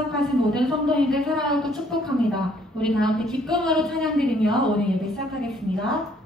참석하신 모든 성도님들 사랑하고 축복합니다. 우리 다 함께 기쁨으로 찬양드리며 오늘 예배 시작하겠습니다.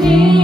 지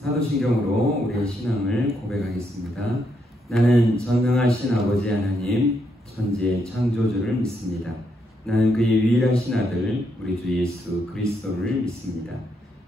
사도신경으로 우리의 신앙을 고백하겠습니다. 나는 전능하신 아버지 하나님, 천지의 창조주를 믿습니다. 나는 그의 유일하신 아들, 우리 주 예수 그리스도를 믿습니다.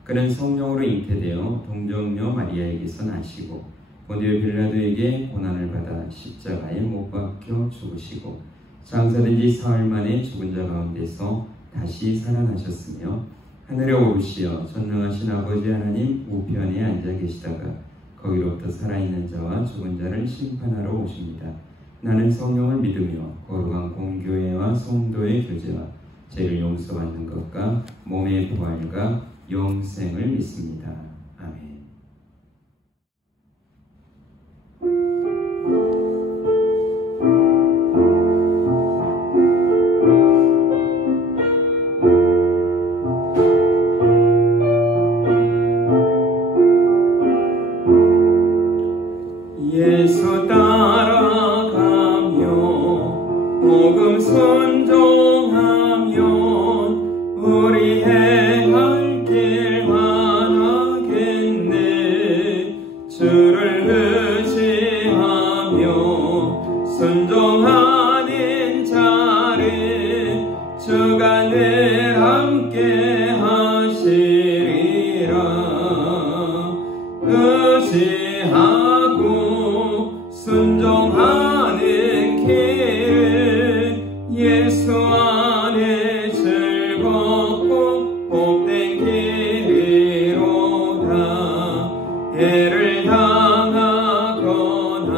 그는 성령으로 잉태되어 동정녀 마리아에게서 나시고 본디오 빌라도에게 고난을 받아 십자가에 못 박혀 죽으시고 장사된 지 사흘 만에 죽은 자 가운데서 다시 살아나셨으며 하늘에 오르시어 전능하신 아버지 하나님 우편에 앉아 계시다가 거기로부터 살아있는 자와 죽은 자를 심판하러 오십니다. 나는 성령을 믿으며 거룩한 공교회와 성도의 교제와 죄를 용서받는 것과 몸의 부활과 영생을 믿습니다. 아멘. 예수 따라가며 복음 순종하면 우리 행할 길 하나겠네. 주를 의지하며 순종하는 자를 주가 늘 함께 하시리라. 의지하고 순종하는 길은 예수 안에 즐겁고 복된 길이로다. 애를 당하거나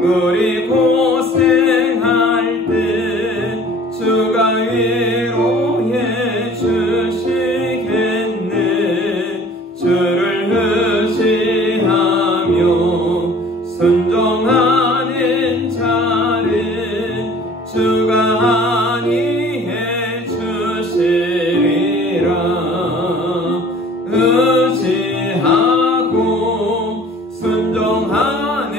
우리 고생할 때 주가 위로해 주시겠네. 주를 의지하며 순종하는 자를 주가 안위해 주시리라. 의지하고 순종하는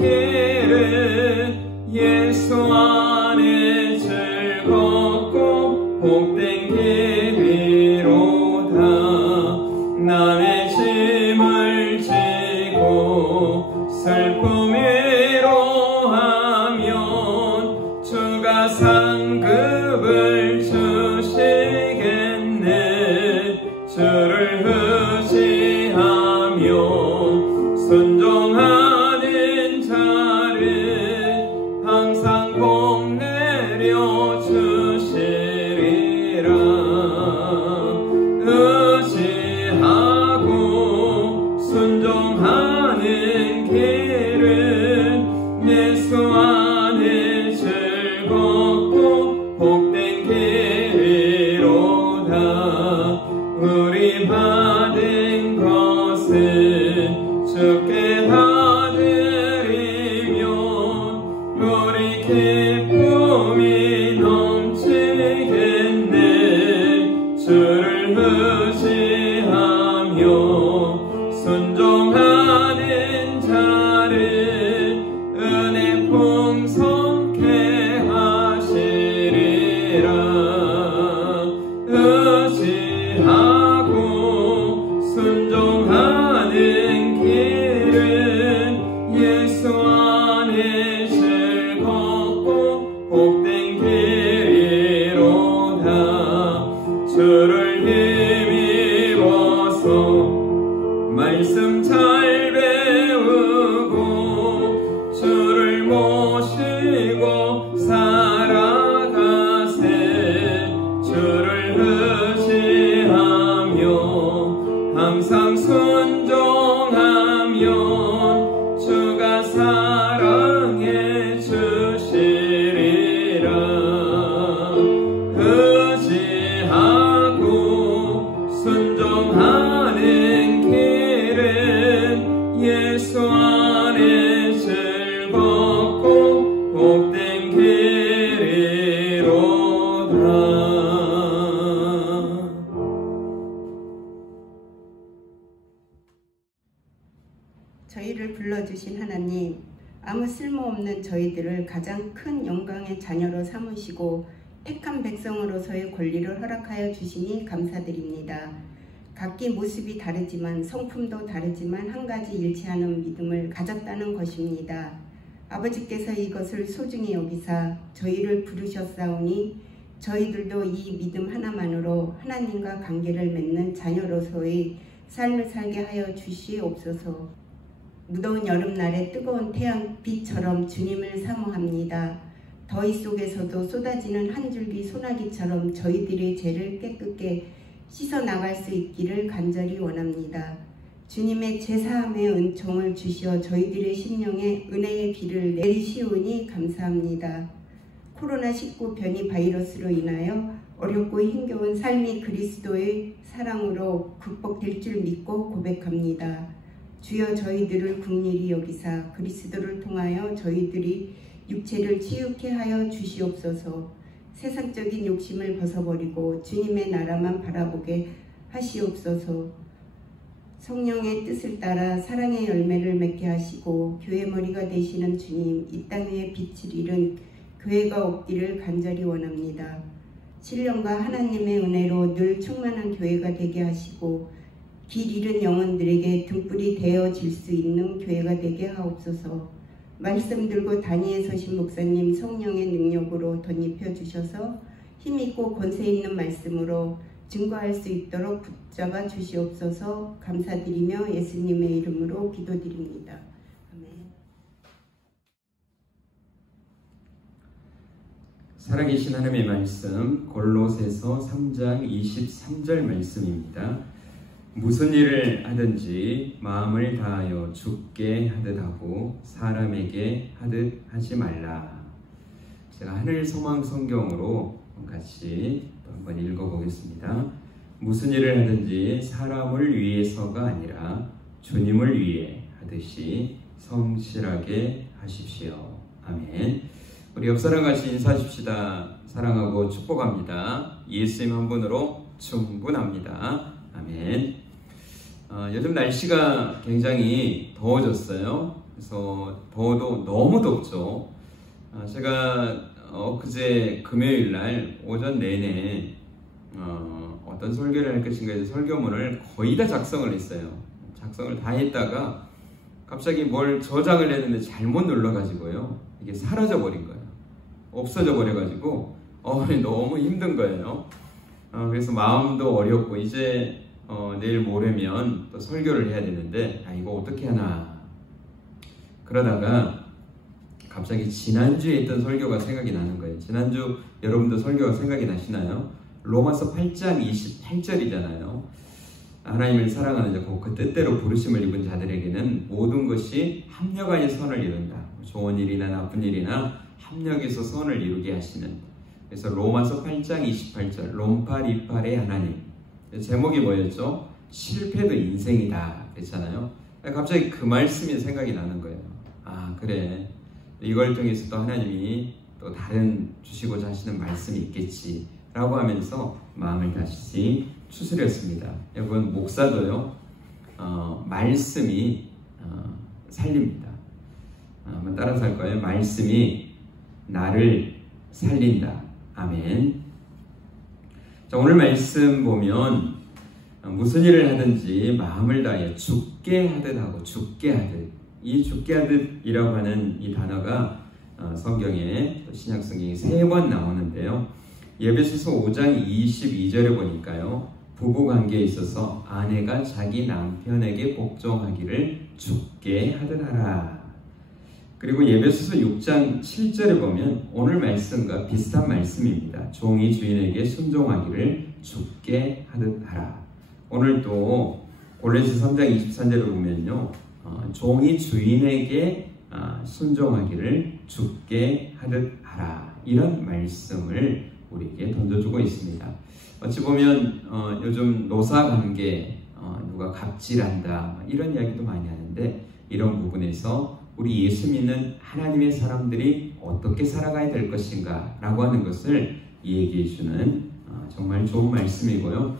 길은 예수 안에 즐겁고 복된 길이로다. 남의 짐을 지고 슬픔 위로하면 주가 상급을 주시겠네. 주를 의지하며 순종하는 자를 항상 복 내려 주시리라. 의지하고 순종하는 길은 예수 안에 즐겁고 복된 길이로다. 우리 받은 것은 주께 다 드리면 우리 기쁨이 넘치겠네. 주를 의지하며 순종하는 자를 은혜 풍성케 하시리라. 의지하고 순종하는 길은 예수 안에 즐겁고 복된 길이로다. 주를 힘입어서 말씀 잘 배우고 주를 모시고 살아가세. 주를 의지하며 항상 순종하면 주가 사랑해 주시리라. 의지하고 순종하는 길은 예수 안에 즐겁고 복된 길이로다. 저희를 불러주신 하나님, 아무 쓸모없는 저희들을 가장 큰 영광의 자녀로 삼으시고 택한 백성으로서의 권리를 허락하여 주시니 감사드립니다. 각기 모습이 다르지만 성품도 다르지만 한 가지 일치하는 믿음을 가졌다는 것입니다. 아버지께서 이것을 소중히 여기사 저희를 부르셨사오니 저희들도 이 믿음 하나만으로 하나님과 관계를 맺는 자녀로서의 삶을 살게 하여 주시옵소서. 무더운 여름날에 뜨거운 태양빛처럼 주님을 사모합니다. 더위 속에서도 쏟아지는 한 줄기 소나기처럼 저희들의 죄를 깨끗게 씻어 나갈 수 있기를 간절히 원합니다. 주님의 제사함의 은총을 주시어 저희들의 심령에 은혜의 비를 내리시오니 감사합니다. 코로나19 변이 바이러스로 인하여 어렵고 힘겨운 삶이 그리스도의 사랑으로 극복될 줄 믿고 고백합니다. 주여 저희들을 긍휼히 여기사 그리스도를 통하여 저희들이 육체를 치유케 하여 주시옵소서. 세상적인 욕심을 벗어버리고 주님의 나라만 바라보게 하시옵소서. 성령의 뜻을 따라 사랑의 열매를 맺게 하시고 교회 머리가 되시는 주님, 이 땅 위에 빛을 잃은 교회가 없기를 간절히 원합니다. 신령과 하나님의 은혜로 늘 충만한 교회가 되게 하시고 길 잃은 영혼들에게 등불이 되어질 수 있는 교회가 되게 하옵소서. 말씀 들고 단위에 서신 목사님 성령의 능력으로 덧입혀 주셔서 힘있고 권세 있는 말씀으로 증거할 수 있도록 붙잡아 주시옵소서. 감사드리며 예수님의 이름으로 기도드립니다. 아멘. 살아계신 하나님의 말씀 골로새서 3장 23절 말씀입니다. 무슨 일을 하든지 마음을 다하여 주께 하듯 하고 사람에게 하듯 하지 말라. 제가 하늘 소망 성경으로 같이 한번 읽어보겠습니다. 무슨 일을 하든지 사람을 위해서가 아니라 주님을 위해 하듯이 성실하게 하십시오. 아멘. 우리 옆사람 같이 인사하십시다. 사랑하고 축복합니다. 예수님 한 분으로 충분합니다. 아멘. 요즘 날씨가 굉장히 더워졌어요. 그래서 더워도 너무 덥죠. 제가 그제 금요일 날 오전 내내 어떤 설교를 할 것인가 해서 설교문을 거의 다 작성을 했어요. 작성을 다 했다가 갑자기 뭘 저장을 했는데 잘못 눌러가지고요. 이게 사라져 버린 거예요. 없어져 버려가지고 너무 힘든 거예요. 그래서 마음도 어렵고 이제 내일 모레면 또 설교를 해야 되는데 이거 어떻게 하나 그러다가 갑자기 지난주에 했던 설교가 생각이 나는 거예요. 지난주 여러분도 설교가 생각이 나시나요? 로마서 8장 28절이잖아요. 하나님을 사랑하는 자, 그 뜻대로 부르심을 입은 자들에게는 모든 것이 합력하여 선을 이룬다. 좋은 일이나 나쁜 일이나 합력해서 선을 이루게 하시는. 그래서 로마서 8장 28절 롬팔 이팔의 하나님. 제목이 뭐였죠? 실패도 인생이다 그랬잖아요. 갑자기 그 말씀이 생각이 나는 거예요. 그래, 이걸 통해서 또 하나님이 또 다른 주시고자 하시는 말씀이 있겠지 라고 하면서 마음을 다시 추스렸습니다. 여러분, 목사도요 말씀이 살립니다. 한번 따라서 할 거예요. 말씀이 나를 살린다. 아멘. 자, 오늘 말씀 보면 무슨 일을 하든지 마음을 다하여 죽게 하듯 하고 죽게 하듯, 이 죽게 하듯이라고 하는 이 단어가 성경에 신약 성경에 3번 나오는데요. 에베소서 5장 22절에 보니까요, 부부관계에 있어서 아내가 자기 남편에게 복종하기를 죽게 하듯 하라. 그리고 에베소서 6장 7절에 보면 오늘 말씀과 비슷한 말씀입니다. 종이 주인에게 순종하기를 죽게 하듯 하라. 오늘 또 골로새 3장 23절에 보면요, 종이 주인에게 순종하기를 죽게 하듯 하라. 이런 말씀을 우리에게 던져주고 있습니다. 어찌 보면 요즘 노사관계, 누가 갑질한다 이런 이야기도 많이 하는데, 이런 부분에서 우리 예수 믿는 하나님의 사람들이 어떻게 살아가야 될 것인가 라고 하는 것을 얘기해 주는 정말 좋은 말씀이고요.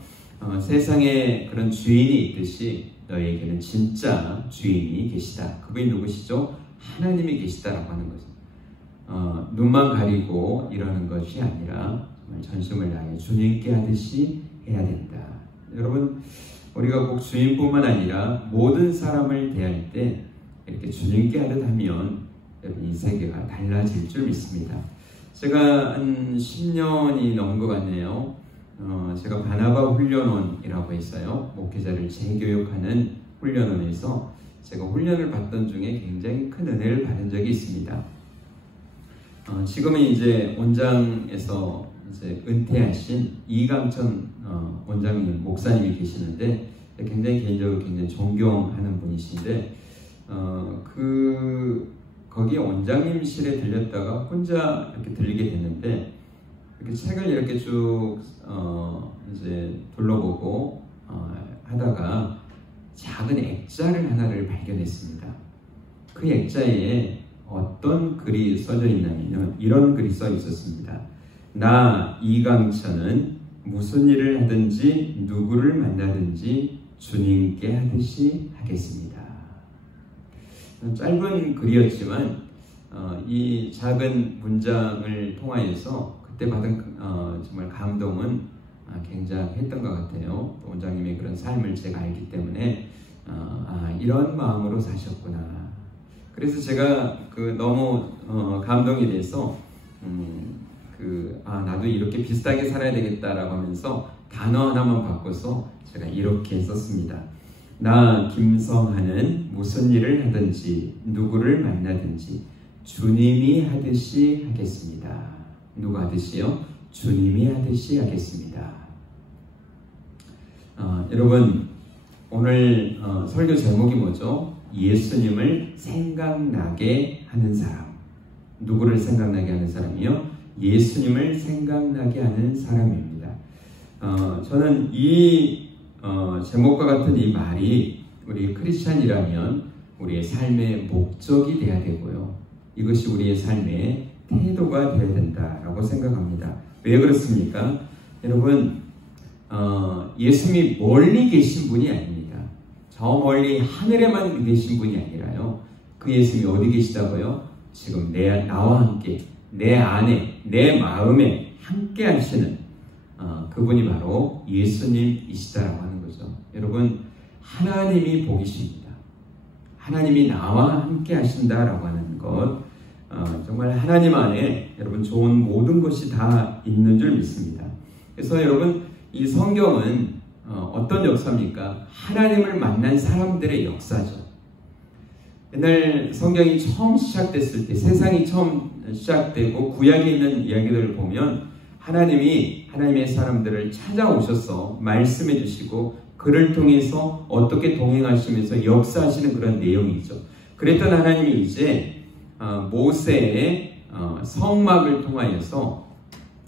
세상에 그런 주인이 있듯이 너희에게는 진짜 주인이 계시다. 그분이 누구시죠? 하나님이 계시다라고 하는 거죠. 눈만 가리고 이러는 것이 아니라 정말 전심을 다해 주님께 하듯이 해야 된다. 여러분, 우리가 꼭 주님뿐만 아니라 모든 사람을 대할 때 이렇게 주님께 하듯 하면 여러분 이 세계가 달라질 줄 믿습니다. 제가 한 10년이 넘은 것 같네요. 제가 바나바 훈련원이라고 했어요. 목회자를 재교육하는 훈련원에서 제가 훈련을 받던 중에 굉장히 큰 은혜를 받은 적이 있습니다. 지금은 이제 원장에서 이제 은퇴하신 이강천 원장님, 목사님이 계시는데 굉장히 개인적으로 굉장히 존경하는 분이신데 거기 원장님실에 들렸다가 혼자 이렇게 들리게 됐는데 이렇게 책을 이렇게 쭉 이제 둘러보고 하다가 작은 액자를 하나를 발견했습니다. 그 액자에 어떤 글이 써져 있냐면 이런 글이 써 있었습니다. 나 이강천은 무슨 일을 하든지 누구를 만나든지 주님께 하듯이 하겠습니다. 짧은 글이었지만 이 작은 문장을 통하여서 그때 받은 정말 감동은 굉장했던 것 같아요. 원장님의 그런 삶을 제가 알기 때문에 이런 마음으로 사셨구나. 그래서 제가 너무 감동이 돼서 나도 이렇게 비슷하게 살아야 되겠다라고 하면서 단어 하나만 바꿔서 제가 이렇게 썼습니다. 나 김성하는 무슨 일을 하든지 누구를 만나든지 주님이 하듯이 하겠습니다. 누가 하듯이요? 주님이 하듯이 하겠습니다. 여러분 오늘 설교 제목이 뭐죠? 예수님을 생각나게 하는 사람. 누구를 생각나게 하는 사람이요? 예수님을 생각나게 하는 사람입니다. 저는 이 제목과 같은 이 말이 우리 크리스찬이라면 우리의 삶의 목적이 돼야 되고요. 이것이 우리의 삶의 태도가 되어야 된다라고 생각합니다. 왜 그렇습니까? 여러분 예수님이 멀리 계신 분이 아닙니다. 저 멀리 하늘에만 계신 분이 아니라요. 그 예수님이 어디 계시다고요? 지금 나와 함께 내 안에 내 마음에 함께 하시는 그분이 바로 예수님이시다라고 하는 거죠. 여러분 하나님이 보이십니다. 하나님이 나와 함께 하신다라고 하는 것 정말 하나님 안에 여러분 좋은 모든 것이 다 있는 줄 믿습니다. 그래서 여러분 이 성경은 어떤 역사입니까? 하나님을 만난 사람들의 역사죠. 옛날 성경이 처음 시작됐을 때 세상이 처음 시작되고 구약에 있는 이야기들을 보면 하나님이 하나님의 사람들을 찾아오셔서 말씀해 주시고 그를 통해서 어떻게 동행하시면서 역사하시는 그런 내용이죠. 그랬던 하나님이 이제 모세의 성막을 통하여서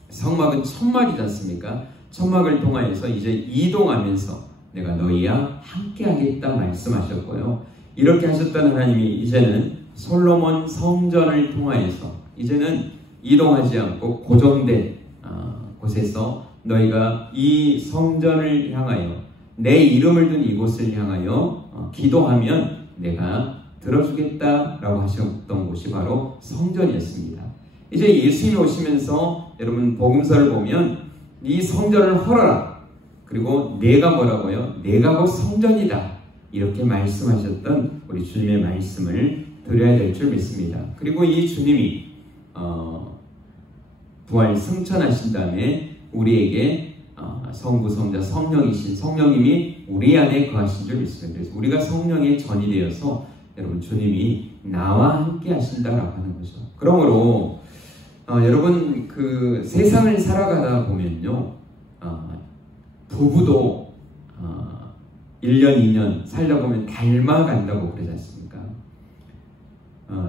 성막은 천막이지 않습니까? 천막을 통하여서 이제 이동하면서 내가 너희와 함께 하겠다 말씀하셨고요. 이렇게 하셨던 하나님이 이제는 솔로몬 성전을 통하여서 이제는 이동하지 않고 고정된 곳에서 너희가 이 성전을 향하여 내 이름을 둔 이곳을 향하여 기도하면 내가 들어주겠다라고 하셨던 곳이 바로 성전이었습니다. 이제 예수님이 오시면서 여러분 복음서를 보면 이 성전을 헐어라. 그리고 내가 뭐라고요? 내가 곧 성전이다. 이렇게 말씀하셨던 우리 주님의 말씀을 드려야 될 줄 믿습니다. 그리고 이 주님이 부활 승천하신 다음에 우리에게 성부, 성자, 성령이신 성령님이 우리 안에 거하신 줄 믿습니다. 그래서 우리가 성령의 전이 되어서 여러분 주님이 나와 함께 하신다라고 하는 거죠. 그러므로 여러분 그 세상을 살아가다 보면요 부부도 1년, 2년 살다 보면 닮아간다고 그러지 않습니까?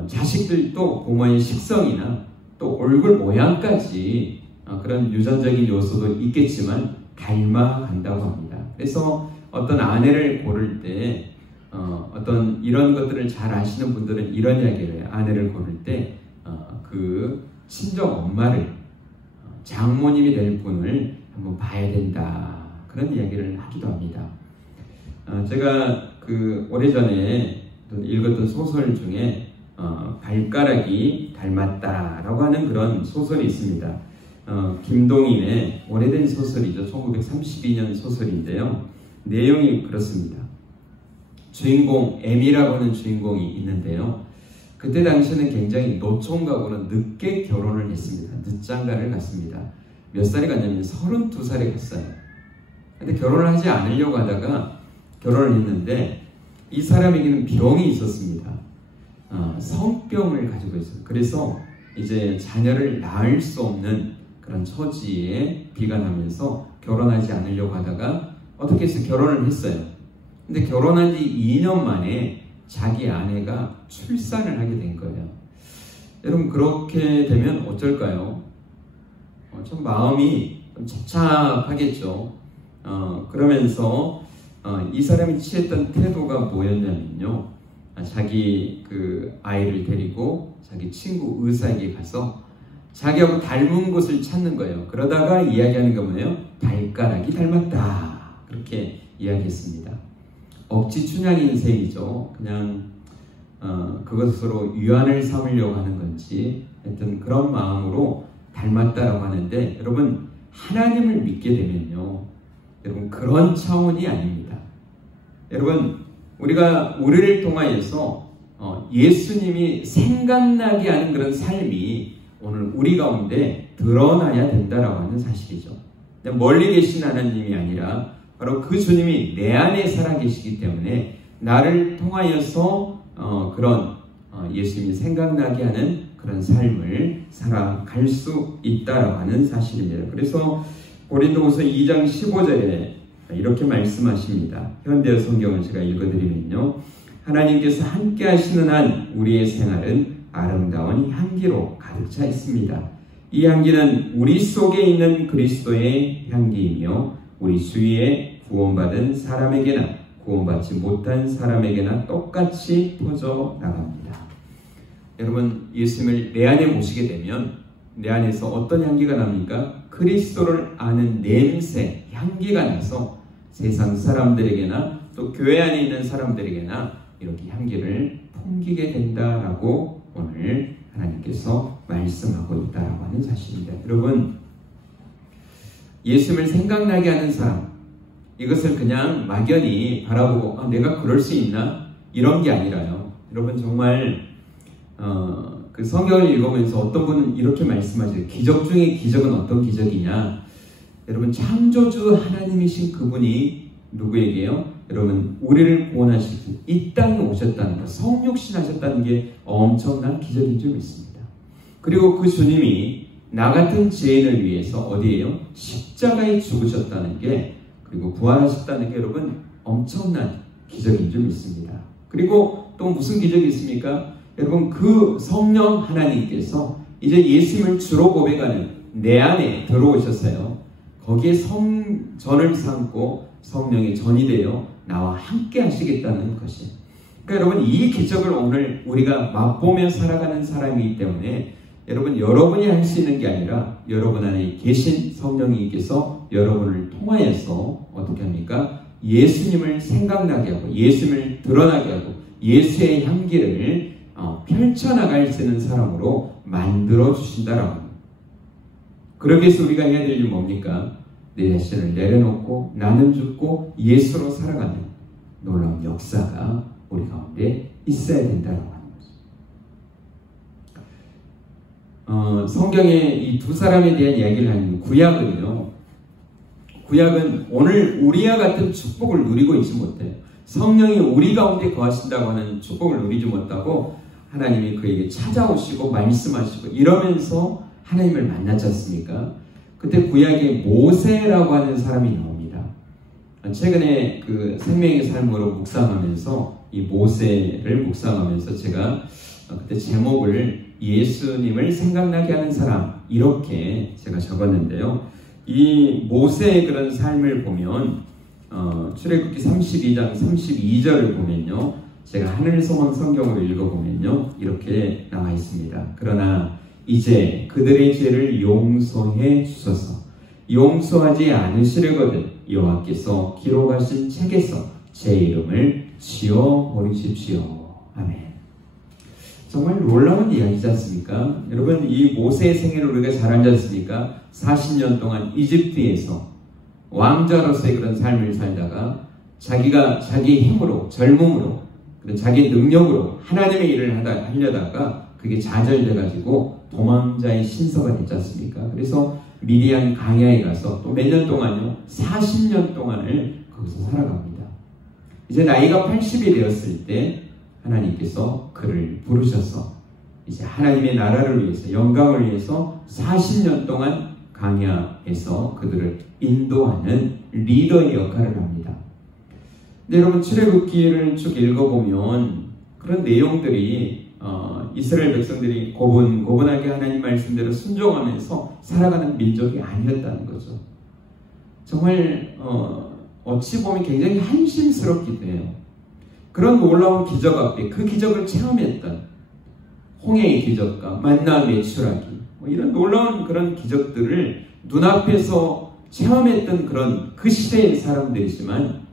자식들도 부모의 식성이나 또 얼굴 모양까지 그런 유전적인 요소도 있겠지만 닮아간다고 합니다. 그래서 어떤 아내를 고를 때 어떤 이런 것들을 잘 아시는 분들은 이런 이야기를 해요. 아내를 고를 때 그 친정 엄마를 장모님이 될 분을 한번 봐야 된다. 그런 이야기를 하기도 합니다. 제가 그 오래전에 읽었던 소설 중에 발가락이 닮았다라고 하는 그런 소설이 있습니다. 김동인의 오래된 소설이죠. 1932년 소설인데요. 내용이 그렇습니다. 주인공 에미라고 하는 주인공이 있는데요. 그때 당시에는 굉장히 노총각으로는 늦게 결혼을 했습니다. 늦장가를 갔습니다. 몇 살에 갔냐면 32살에 갔어요. 근데 결혼을 하지 않으려고 하다가 결혼을 했는데 이 사람에게는 병이 있었습니다. 성병을 가지고 있어요. 그래서 이제 자녀를 낳을 수 없는 그런 처지에 비관하면서 결혼하지 않으려고 하다가 어떻게 해서 결혼을 했어요. 근데 결혼한 지 2년 만에 자기 아내가 출산을 하게 된 거예요. 여러분 그렇게 되면 어쩔까요? 좀 마음이 좀 착잡하겠죠. 그러면서 이 사람이 취했던 태도가 뭐였냐면요. 자기 그 아이를 데리고 자기 친구 의사에게 가서 자기하고 닮은 곳을 찾는 거예요. 그러다가 이야기하는 게 뭐예요? 발가락이 닮았다. 그렇게 이야기했습니다. 억지 춘향인 셈이죠. 그냥 그것으로 유안을 삼으려고 하는 건지 하여튼 그런 마음으로 닮았다라고 하는데 여러분 하나님을 믿게 되면요. 여러분 그런 차원이 아닙니다. 여러분 우리를 통하여서 예수님이 생각나게 하는 그런 삶이 오늘 우리 가운데 드러나야 된다라고 하는 사실이죠. 멀리 계신 하나님이 아니라 바로 그 주님이 내 안에 살아계시기 때문에 나를 통하여서 그런 예수님이 생각나게 하는 그런 삶을 살아갈 수 있다라고 하는 사실입니다. 그래서 고린도후서 2장 15절에 이렇게 말씀하십니다. 현대어 성경을 제가 읽어드리면요. 하나님께서 함께 하시는 한 우리의 생활은 아름다운 향기로 가득 차 있습니다. 이 향기는 우리 속에 있는 그리스도의 향기이며 우리 주위에 구원받은 사람에게나 구원받지 못한 사람에게나 똑같이 퍼져 나갑니다. 여러분 예수님을 내 안에 모시게 되면 내 안에서 어떤 향기가 납니까? 그리스도를 아는 냄새, 향기가 나서 세상 사람들에게나 또 교회 안에 있는 사람들에게나 이렇게 향기를 풍기게 된다라고 오늘 하나님께서 말씀하고 있다라고 하는 사실입니다. 여러분 예수님을 생각나게 하는 사람 이것을 그냥 막연히 바라보고 내가 그럴 수 있나? 이런 게 아니라요. 여러분 정말 그 성경을 읽으면서 어떤 분은 이렇게 말씀하죠. 기적 중에 기적은 어떤 기적이냐? 여러분 창조주 하나님이신 그분이 누구에게요? 여러분 우리를 구원하시기 이 땅에 오셨다는 것, 성육신하셨다는 게 엄청난 기적인 줄 믿습니다. 그리고 그 주님이 나 같은 죄인을 위해서 어디에요? 십자가에 죽으셨다는 게 그리고 부활하셨다는 게 여러분 엄청난 기적인 줄 믿습니다. 그리고 또 무슨 기적이 있습니까? 여러분 그 성령 하나님께서 이제 예수님을 주로 고백하는 내 안에 들어오셨어요. 거기에 전을 삼고 성령의 전이 되어 나와 함께 하시겠다는 것이에요. 그러니까 여러분 이 기적을 오늘 우리가 맛보며 살아가는 사람이기 때문에 여러분이 할 수 있는 게 아니라 여러분 안에 계신 성령님께서 여러분을 통하여서 어떻게 합니까? 예수님을 생각나게 하고 예수님을 드러나게 하고 예수의 향기를 펼쳐나갈 수 있는 사람으로 만들어 주신다라고 합니다. 그러기 위해서 우리가 해야 될 일이 뭡니까? 내 자신을 내려놓고 나는 죽고 예수로 살아가는 놀라운 역사가 우리 가운데 있어야 된다라고 합니다. 성경에 이 두 사람에 대한 이야기를 하는 구약은요. 구약은 오늘 우리와 같은 축복을 누리고 있지 못해요. 성령이 우리 가운데 거하신다고 하는 축복을 누리지 못하고 하나님이 그에게 찾아오시고 말씀하시고 이러면서 하나님을 만났지 않습니까? 그때 구약에 모세라고 하는 사람이 나옵니다. 최근에 그 생명의 삶으로 묵상하면서 이 모세를 묵상하면서 제가 그때 제목을 예수님을 생각나게 하는 사람 이렇게 제가 적었는데요. 이 모세의 그런 삶을 보면 출애굽기 32장 32절을 보면요. 제가 하늘성원 성경을 읽어보면요. 이렇게 나와 있습니다. 그러나 이제 그들의 죄를 용서해 주소서. 용서하지 않으시려거든 여호와께서 기록하신 책에서 제 이름을 지워버리십시오. 아멘. 정말 놀라운 이야기지 않습니까? 여러분 이 모세의 생애를 우리가 잘 알지 않습니까? 40년 동안 이집트에서 왕자로서의 그런 삶을 살다가 자기가 자기 힘으로, 젊음으로, 자기 능력으로 하나님의 일을 하려다가 그게 좌절돼가지고 도망자의 신서가 됐지 않습니까? 그래서 미디안 광야에 가서 또 몇 년 동안요, 40년 동안을 거기서 살아갑니다. 이제 나이가 80이 되었을 때 하나님께서 그를 부르셔서 이제 하나님의 나라를 위해서, 영광을 위해서 40년 동안 광야에서 그들을 인도하는 리더의 역할을 합니다. 근데 여러분, 출애굽기를 쭉 읽어보면 그런 내용들이 이스라엘 백성들이 고분고분하게 하나님 말씀대로 순종하면서 살아가는 민족이 아니었다는 거죠. 정말 어찌 보면 굉장히 한심스럽기도 해요. 그런 놀라운 기적 앞에 그 기적을 체험했던 홍해의 기적과 만나 메추라기, 이런 놀라운 그런 기적들을 눈앞에서 체험했던 그런 그 시대의 사람들이지만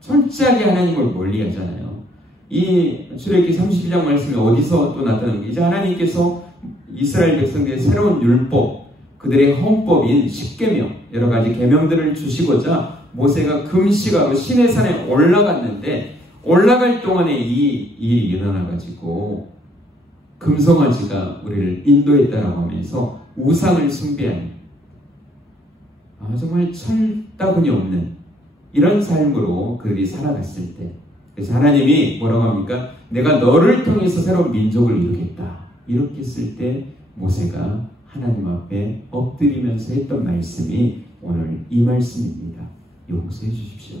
철저하게 하나님을 멀리하잖아요. 이 출애굽기 32장 말씀이 어디서 또 나타나는 게, 이제 하나님께서 이스라엘 백성들의 새로운 율법, 그들의 헌법인 십계명, 여러 가지 계명들을 주시고자 모세가 금시가로 시내산에 올라갔는데, 올라갈 동안에 이 일이 일어나가지고 금송아지가 우리를 인도했다라고 하면서 우상을 숭배하는, 정말 철따분이 없는 이런 삶으로 그들이 살아갔을 때, 그래서 하나님이 뭐라고 합니까? 내가 너를 통해서 새로운 민족을 이루겠다, 이렇게 했을 때 모세가 하나님 앞에 엎드리면서 했던 말씀이 오늘 이 말씀입니다. 용서해 주십시오.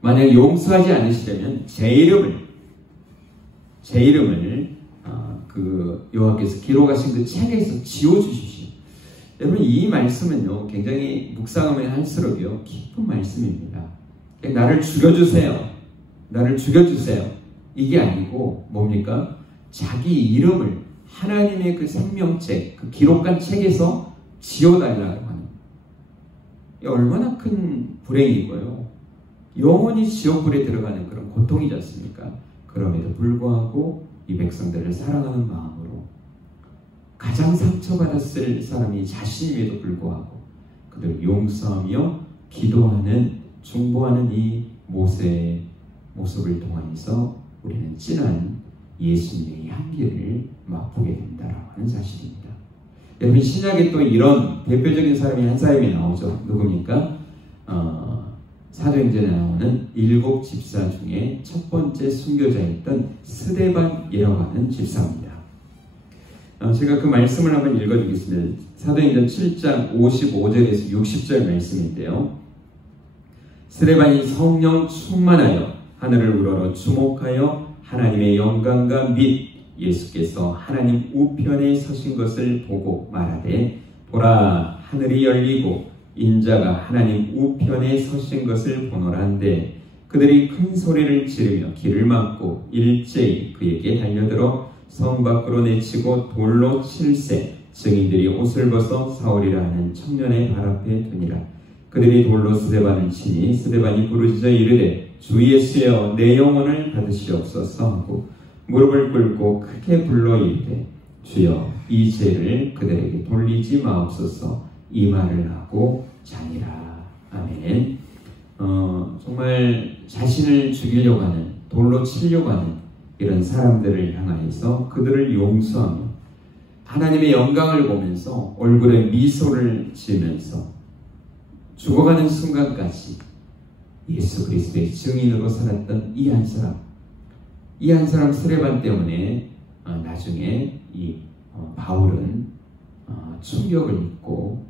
만약 용서하지 않으시려면 제 이름을 그 여호와께서 기록하신 그 책에서 지워주십시오. 여러분, 이 말씀은요, 굉장히 묵상하면 할수록요, 깊은 말씀입니다. 나를 죽여주세요, 나를 죽여주세요, 이게 아니고 뭡니까? 자기 이름을 하나님의 그 생명책, 그 기록한 책에서 지워달라고 하는, 얼마나 큰 불행이고요, 영원히 지옥불에 들어가는 그런 고통이지 않습니까? 그럼에도 불구하고 이 백성들을 사랑하는 마음으로, 가장 상처받았을 사람이 자신임에도 불구하고 그들 용서하며 기도하는, 중보하는 이 모세의 모습을 통해서 우리는 진한 예수님의 향기를 맛보게 된다라고 하는 사실입니다. 여러분, 신약에 또 이런 대표적인 사람이 한 사람이 나오죠. 누굽니까? 사도행전에 나오는 7 집사 중에 첫 번째 순교자였던 스데반이라고 하는 집사입니다. 제가 그 말씀을 한번 읽어드리겠습니다. 사도행전 7장 55절에서 60절 말씀인데요. 스데반이 성령 충만하여 하늘을 우러러 주목하여 하나님의 영광과 및 예수께서 하나님 우편에 서신 것을 보고 말하되, 보라, 하늘이 열리고 인자가 하나님 우편에 서신 것을 보노란데, 그들이 큰 소리를 지르며 길을 막고 일제히 그에게 달려들어 성 밖으로 내치고 돌로 칠세, 증인들이 옷을 벗어 사울이라 하는 청년의 발 앞에 두니라. 그들이 돌로 스데반을 치니 스데반이 부르짖어 이르되, 주 예수여, 내 영혼을 받으시옵소서 하고 무릎을 꿇고 크게 불러 이르되, 주여, 이 죄를 그들에게 돌리지 마옵소서, 이 말을 하고 자니라. 아멘. 정말 자신을 죽이려고 하는, 돌로 치려고 하는 이런 사람들을 향하여서 그들을 용서하며 하나님의 영광을 보면서 얼굴에 미소를 지으면서 죽어가는 순간까지 예수 그리스도의 증인으로 살았던 이 한 사람 스데반 때문에 나중에 이 바울은 충격을 입고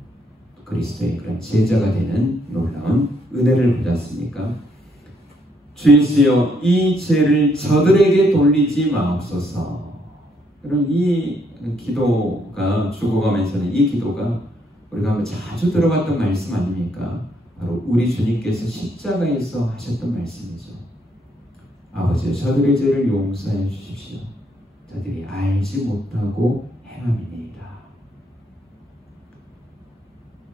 그리스도의 그런 제자가 되는 놀라운 은혜를 보지 않습니까? 주 예수여, 이 죄를 저들에게 돌리지 마옵소서. 그럼 이 기도가, 죽어가면서는 이 기도가 우리가 한번 자주 들어봤던 말씀 아닙니까? 바로 우리 주님께서 십자가에서 하셨던 말씀이죠. 아버지여, 저들의 죄를 용서해 주십시오. 저들이 알지 못하고 행함이니이다.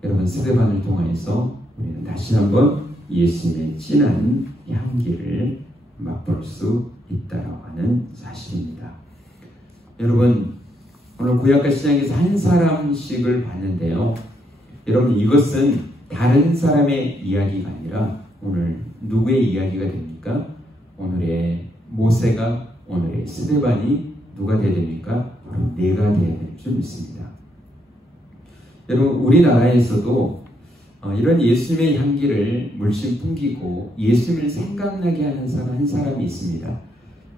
여러분, 스데반을 통해서 우리는 다시 한번 예수님의 진한 향기를 맛볼 수 있다라고 하는 사실입니다. 여러분, 오늘 구약과 신약에서 한 사람씩을 봤는데요. 여러분, 이것은 다른 사람의 이야기가 아니라 오늘 누구의 이야기가 됩니까? 오늘의 모세가, 오늘의 스데반이 누가 되어야 됩니까? 바로 내가 되어야 될 줄 믿습니다. 여러분, 우리나라에서도 이런 예수님의 향기를 물씬 풍기고 예수님을 생각나게 하는 사람 한 사람이 있습니다.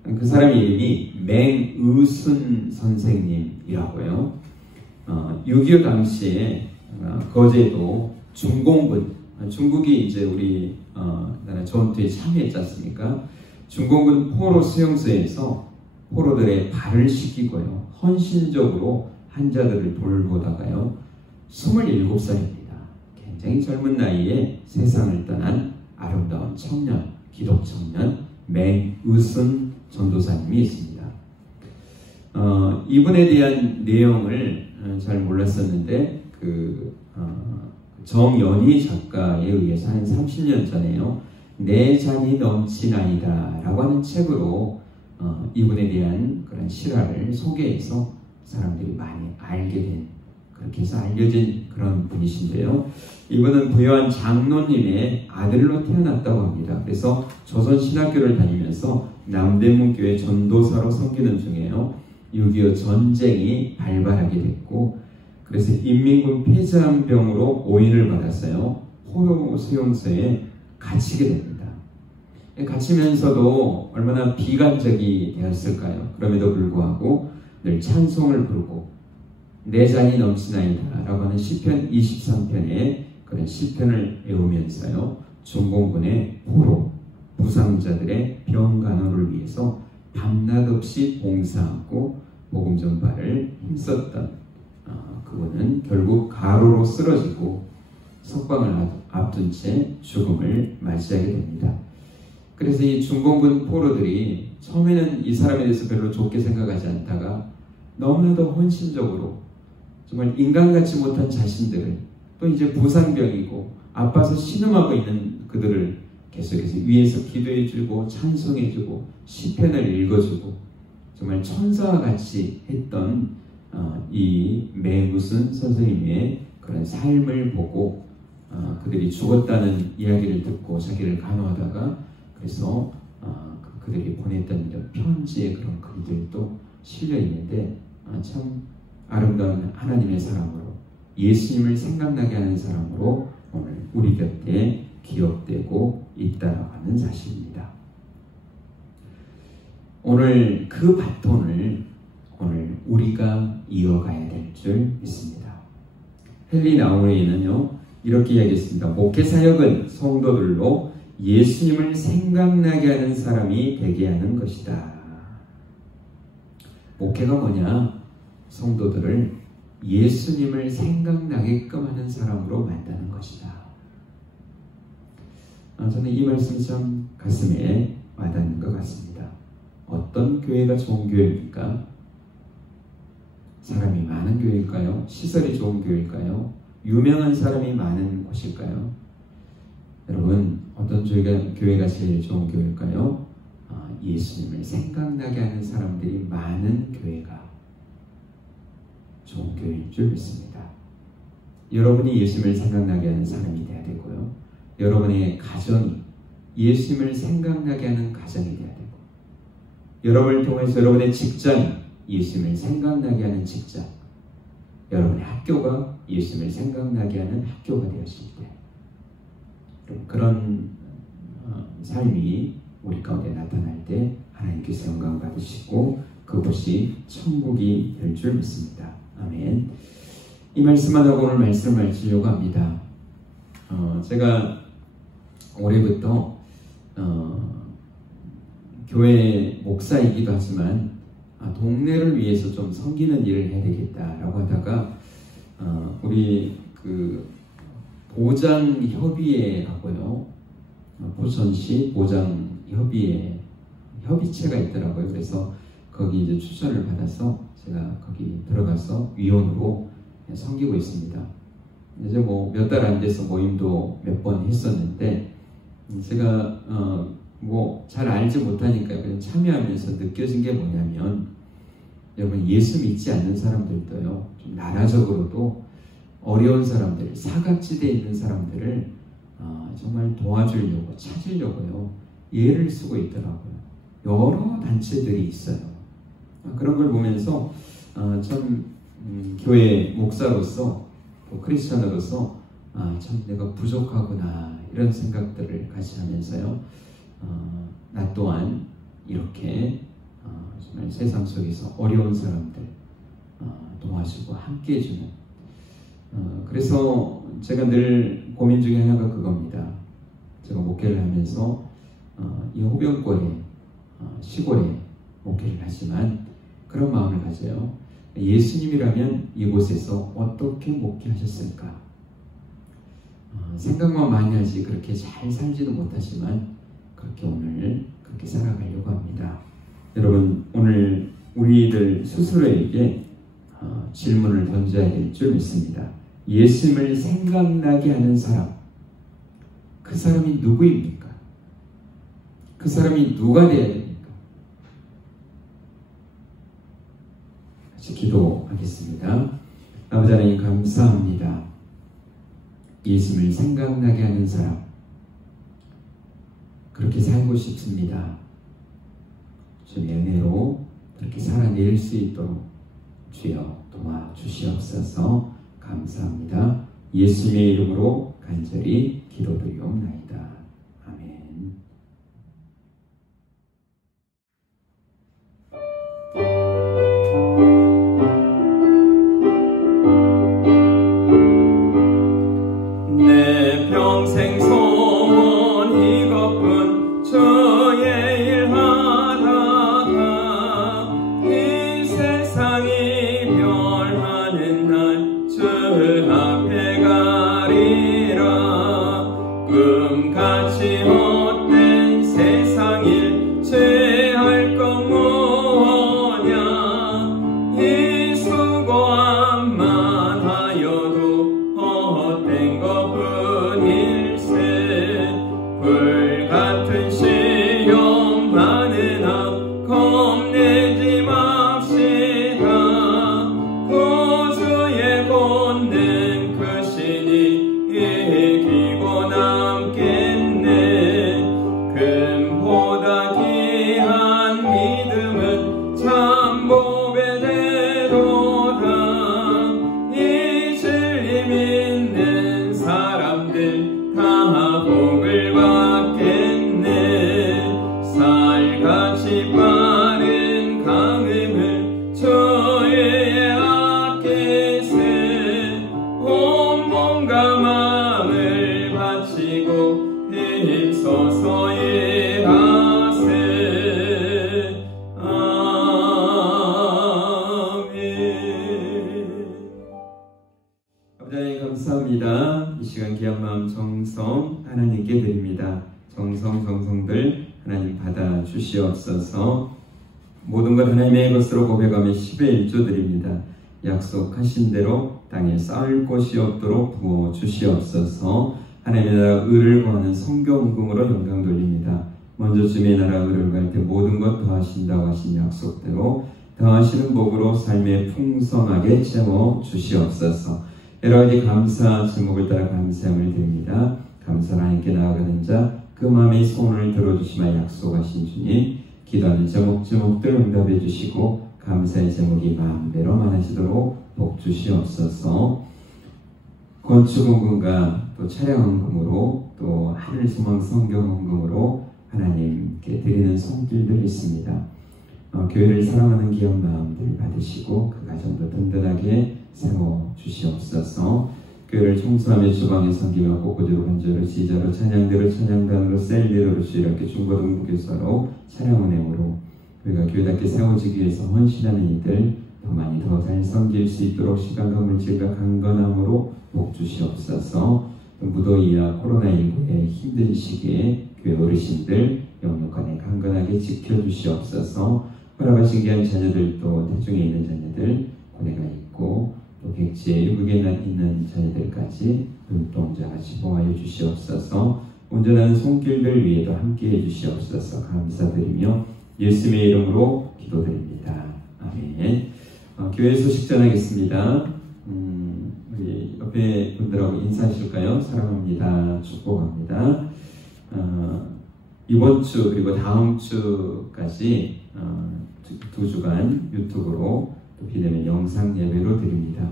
그 사람 이름이 맹의순 선생님이라고요. 6.25 당시에 거제도 중공군, 중국이 이제 우리 나라 전투에 참여했지 않습니까? 중공군 포로 수용소에서 포로들의 발을 씻기고요, 헌신적으로 환자들을 돌보다가요, 27살입니다. 굉장히 젊은 나이에 세상을 떠난 아름다운 청년, 기독 청년 맹의순 전도사님이 있습니다. 이분에 대한 내용을 잘 몰랐었는데 정연희 작가에 의해서 한 30년 전에요, 내 잔이 넘치나이다 라고 하는 책으로 이분에 대한 그런 실화를 소개해서 사람들이 많이 알게 된, 그렇게 해서 알려진 그런 분이신데요. 이분은 부유한 장로님의 아들로 태어났다고 합니다. 그래서 조선신학교를 다니면서 남대문교회 전도사로 섬기는 중에요, 6.25 전쟁이 발발하게 됐고, 그래서 인민군 폐자병으로 오인을 받았어요. 포로 수용소에 갇히게 됩니다. 갇히면서도 얼마나 비관적이 되었을까요? 그럼에도 불구하고 늘 찬송을 부르고 내 잔이 넘치나이다 라고 하는 시편 23편의 그런 시편을 외우면서요, 중공군의 포로, 부상자들의 병 간호를 위해서 밤낮 없이 봉사하고 복음 전파를 힘썼던 그분은 결국 가로로 쓰러지고 석방을 앞둔 채 죽음을 맞이하게 됩니다. 그래서 이 중공군 포로들이 처음에는 이 사람에 대해서 별로 좋게 생각하지 않다가 너무나도 헌신적으로 정말 인간같지 못한 자신들을, 또 이제 부상병이고 아파서 신음하고 있는 그들을 계속해서 위에서 기도해주고 찬송해주고 시편을 읽어주고 정말 천사와 같이 했던 이 맹의순 선생님의 그런 삶을 보고 그들이 죽었다는 이야기를 듣고 자기를 간호하다가, 그래서 그들이 보냈던 이런 편지의 그런 글들도 실려 있는데 참 아름다운 하나님의 사람으로, 예수님을 생각나게 하는 사람으로 오늘 우리 곁에 기억되고 있다라고 하는 사실입니다. 오늘 그 바톤을 오늘 우리가 이어가야 될 줄 믿습니다. 헨리 나우레이는요, 이렇게 이야기했습니다. 목회 사역은 성도들로 예수님을 생각나게 하는 사람이 되게 하는 것이다. 목회가 뭐냐? 성도들을 예수님을 생각나게끔 하는 사람으로 만드는 것이다. 저는 이 말씀이 참 가슴에 와닿는 것 같습니다. 어떤 교회가 좋은 교회입니까? 사람이 많은 교회일까요? 시설이 좋은 교회일까요? 유명한 사람이 많은 곳일까요? 여러분, 어떤 교회가 제일 좋은 교회일까요? 예수님을 생각나게 하는 사람들이 많은 교회가 좋은 교회일 줄 믿습니다. 여러분이 예수님을 생각나게 하는 사람이 되어야 되고요, 여러분의 가정이 예수님을 생각나게 하는 가정이 되어야 되고, 여러분을 통해서 여러분의 직장이 예수님을 생각나게 하는 직장, 여러분의 학교가 예수님을 생각나게 하는 학교가 되었을 때, 그런 삶이 우리 가운데 나타날 때 하나님께서 영광 받으시고 그것이 천국이 될 줄 믿습니다. 아멘. 이 말씀만 하고 오늘 말씀을 마치려고 합니다. 제가 올해부터 교회 목사이기도 하지만 동네를 위해서 좀 섬기는 일을 해야 되겠다라고 하다가 우리 그 보장협의회하고요, 부천시 보장협의회 협의체가 있더라고요. 그래서 거기 이제 추천을 받아서 제가 거기 들어가서 위원으로 섬기고 있습니다. 이제 뭐 몇 달 안 돼서 모임도 몇 번 했었는데, 제가 뭐 잘 알지 못하니까 그냥 참여하면서 느껴진 게 뭐냐면, 여러분 예수 믿지 않는 사람들도요, 좀 나라적으로도 어려운 사람들, 사각지대에 있는 사람들을 정말 도와주려고 찾으려고요 애를 쓰고 있더라고요. 여러 단체들이 있어요. 그런 걸 보면서 참 교회 목사로서 또 크리스천으로서 참 내가 부족하구나 이런 생각들을 같이 하면서요 나 또한 이렇게 정말 세상 속에서 어려운 사람들 도와주고 함께 해주는 그래서 제가 늘 고민 중에 하나가 그겁니다. 제가 목회를 하면서 이 호병골에 시골에 목회를 하지만 그런 마음을 가져요. 예수님이라면 이곳에서 어떻게 목회하셨을까? 생각만 많이 하지 그렇게 잘 살지도 못하지만 그렇게 오늘 그렇게 살아가려고 합니다. 여러분 오늘 우리들 스스로에게 질문을 던져야 될 줄 믿습니다. 예수님을 생각나게 하는 사람, 그 사람이 누구입니까? 그 사람이 누가 되어야 됩니까? 같이 기도하겠습니다. 아버지 하나님 감사합니다. 예수님을 생각나게 하는 사람, 그렇게 살고 싶습니다. 주님의 은혜로 그렇게 살아낼 수 있도록 주여 도와주시옵소서. 감사합니다. 예수님의 이름으로 간절히 기도드리옵나이다. 아멘. 내 평생 소원 이것뿐 주의 일 하다가 이 세상이 변하는 날 주 앞에 가리라. 꿈같이 헛된 세상 일 죄할 것 뭐냐. 이 수고함만 하여도 헛된 것뿐일세. 불같은 시험 받으나 겁내지 맙시다. 구주의 권능 그 신이 이기고 남겠네. 금보다 귀한 믿음은 참 복의 대도다. 이 진리 믿는 사람들 다 복을 받겠네. 살같이 빠른 강음을 주의 아끼세. 온 몸과 마음을 바치고 힘써서 일하세. 아멘. 아버지 하나님 감사합니다. 이 시간 귀한 마음 정성 하나님께 드립니다. 정성들 하나님 받아 주시옵소서. 모든 것 하나님의 것으로 고백하며 10의 1조 드립니다. 약속하신 대로 땅에 쌓을 곳이 없도록 부어 주시옵소서. 하나님의 나라 의를 구하는 성경음금으로 영광 돌립니다. 먼저 주님의 나라 의를 구할 때 모든 것 더하신다고 하신 약속대로 더하시는 복으로 삶에 풍성하게 채워 주시옵소서. 여러 가지 감사 제목을 따라 감사함을 드립니다. 감사 하나님께 나아가는 자, 그 마음의 소원을 들어주시며 약속하신 주님, 기도하는 제목들 응답해 주시고 감사의 제목이 마음대로 많아지도록 복 주시옵소서. 건축헌금과 또 차량헌금으로 또 하늘소망 성경헌금으로 하나님께 드리는 손길들 있습니다. 교회를 사랑하는 귀한 마음들 받으시고 그 가정도 든든하게 세워 주시옵소서. 교회를 청소하며 주방에 섬기며 꽃꽂이로 간절로 지자로 찬양대로 찬양단으로 셀리로 이렇게 중고등부 교사로 찬양은행으로 우리가 교회답게 세워지기 위해서 헌신하는 이들 더 많이 더 잘 섬길 수 있도록 시간과 물질과 강건함으로 복 주시옵소서. 무더위와 코로나19의 힘든 시기에 교회 어르신들 영육간에 강건하게 지켜주시옵소서. 허락하신 귀한 자녀들도 대중에 있는 자녀들 고뇌가 있고 또 객지에 일국에 있는 자녀들까지 눈동자같이 보호하여 주시옵소서. 온전한 손길들 위에도 함께해 주시옵소서. 감사드리며 예수님의 이름으로 기도드립니다. 아멘. 교회 소식 전하겠습니다. 우리 옆에 분들하고 인사하실까요? 사랑합니다. 축복합니다. 이번 주 그리고 다음 주까지 2주간 유튜브로 또 비대면 영상 예배로 드립니다.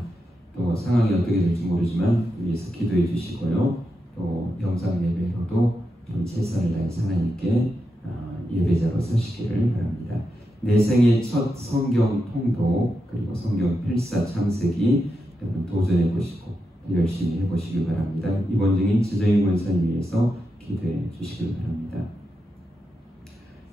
또 상황이 어떻게 될지 모르지만 위해서 기도해 주시고요. 또 영상 예배로도 좀 최선을 다해서 하나님께 예배자로 서시기를 바랍니다. 내 생의 첫 성경 통독 그리고 성경 필사 창세기 여러분 도전해 보시고 열심히 해보시길 바랍니다. 이번 중인 지정인 권사님 위해서 기도해 주시길 바랍니다.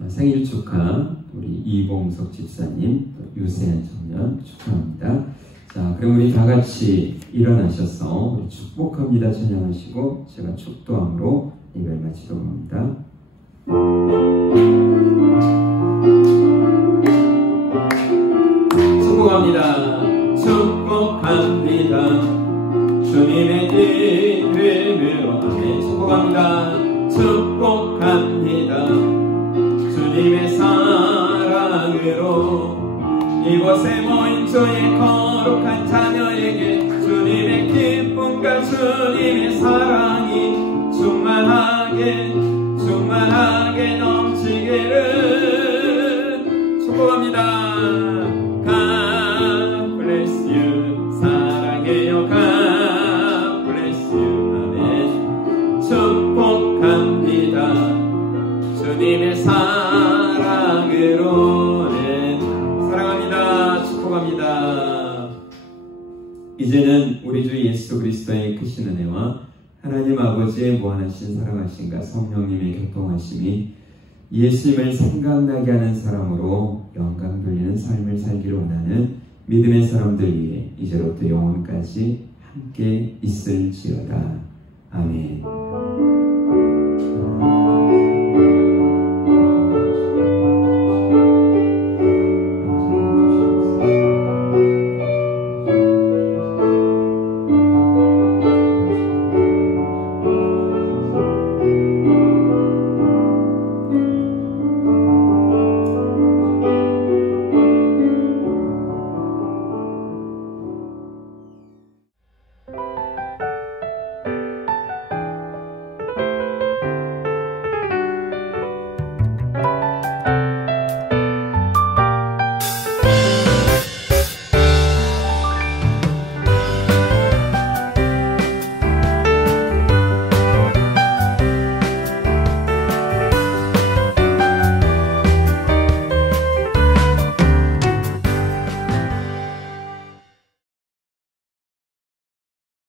생일 축하 우리 이봉석 집사님, 유세한 청년 축하합니다. 자, 그럼 우리 다 같이 일어나셔서 우리 축복합니다 찬양하시고 제가 축도함으로 예배를 마치도록 합니다. 축복합니다. 축복합니다. 주님의 이름으로 아멘. 축복합니다. 축복합니다. 주님의 사랑으로 이곳에 모인 주의 거룩한 자녀에게 주님의 기쁨과 주님의 사랑이 충만하게 넘치기를 축복합니다. God bless you. 사랑해요. God bless you. 아멘. 축복합니다. 주님의 사랑으로 사랑합니다. 축복합니다. 이제는 우리 주 예수 그리스도의 크신 은혜와 하나님 아버지의 무한하신 사랑하심과 성령님의 교통하심이 예수님을 생각나게 하는 사람으로 영광 돌리는 삶을 살기를 원하는 믿음의 사람들 위해 이제로부터 영원까지 함께 있을지어다. 아멘.